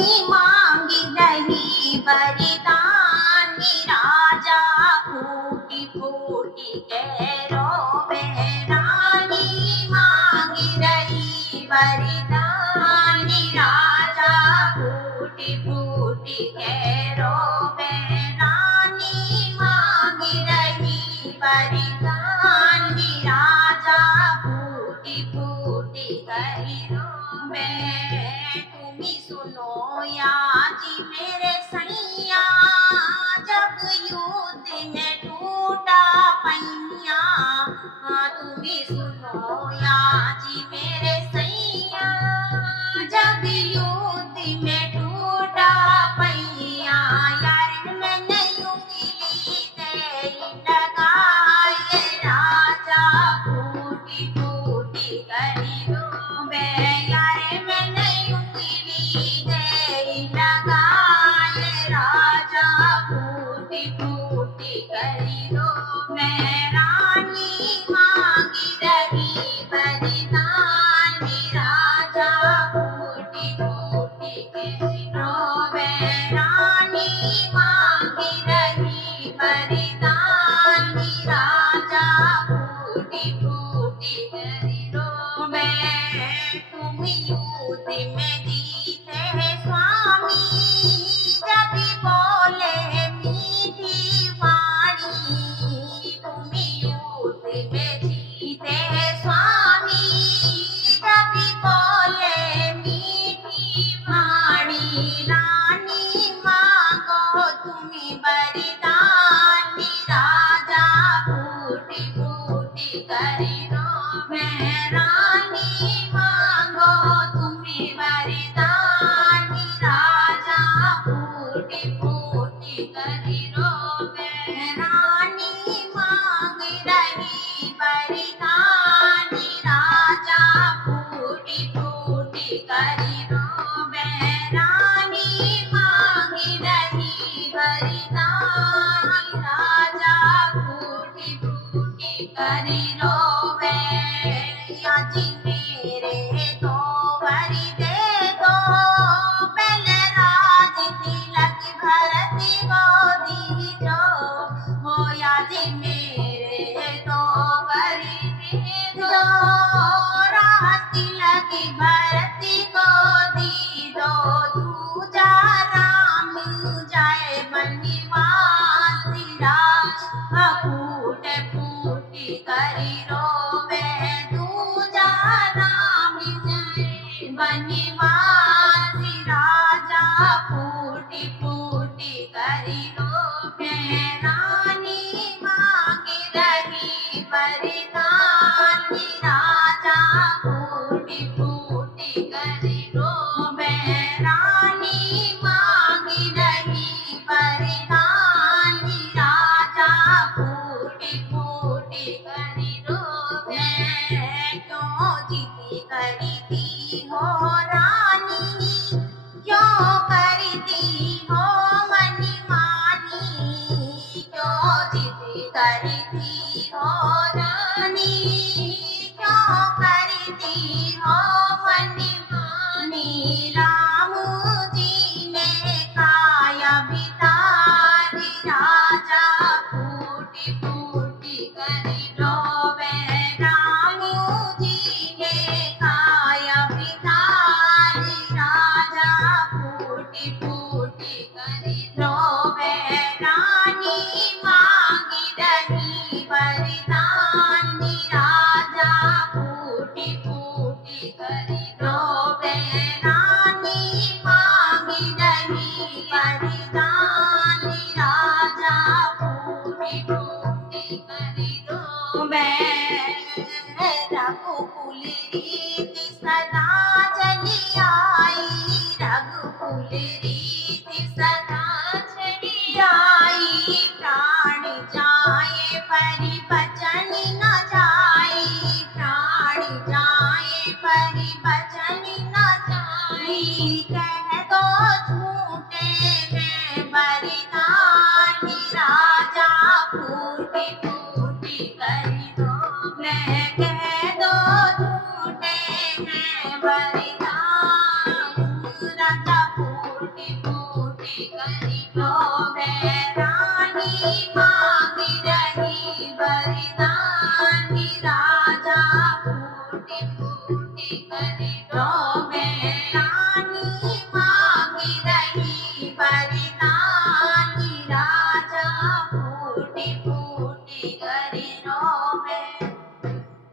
मांगी रही वरदान, राजा फूटी फूटी के रोवे। रानी मांगी रही वरदान, राजा फूटी फूटी के रोवे। रानी मांगी रही वरदान, राजा फूटी फूटी करी रोवे। तुमी सुनो या जी मेरे सैया, जब युद्ध में टूटा पैया। तुमी सुनो या जी मेरे सैया, जब युद्ध में टूटा पैया। यार मैंने उंगली तेरी लगाए, राजा फूटी फूटी करी रोवे। यार मैंने उंगली तेरी लगाए, राजा फूटी फूटी करी रोवे। रानी मांगी रही वरदान, राजा फूटी फूटी करी रोवे। रानी मांगी रही वरदान, राजा फूटी फूटी करी रोवे। तुम युद्ध में जीते स्वामी, जब बोले मीठी वाणी। तुम युद्ध में जीते स्वामी, जब बोले मीठी वाणी। रानी मांगो तुम्हें वरदान, राजा फूटी फूटी करी रोवे। रानी मांगो तुम्हें वरदान, राजा फूटी फूटी करी रोवे। रानी मांग रही वरदान, राजा फूटी फूटी करी रोवे। रानी मांग रही वरदान, राजा फूटी फूटी करी रोवे। आज मेरे दो वरी दे दो, पहले राज तिलक भरती गोदी जो। हो आज मेरे दो वरी दे दो, राज तिलक भरती गोदी दो। दूजा राम जाए वनवास, राजा फूटे फूटी करी रोवे। दूजा राम जाए वनवास, राजा फूटी फूटी करी रोवे। रानी मांगी रही वरदान, राजा फूटी फूटी करी रोवे। रानी मांगी रही वरदान, राजा फूटी फूटी करी रोवे। क्यों जिद करी थी हो रानी, क्यों करती हो मनमानी। क्यों जिद करी थी हो रानी, क्यों करती हो मनमानी। राम जी ने काया बितारी, राजा फूटी फूटी करी रोवे। राम जी ने काया बितारी, राजा फूटी फूटी करी रोवे। रानी मांगी रही वरदान, राजा फूटी फूटी करी रोवे। रानी मांगी रही वरदान, राजा फूटी फूटी करी रोवे। रघुकुल रीति सदा चली आई, रघुकुल रीति सदा चली आई। प्राण जाए परि बचन न जाए, प्राण जाए परि बचन न जाए। कह दो झूठे हैं वरदान, राजा फूटी फूटी करी रोवे। कह दो झूठे हैं वरदान, राजा फूटी करी लो रानी मांग रही वरदान राजा फूटी फूटी करी लो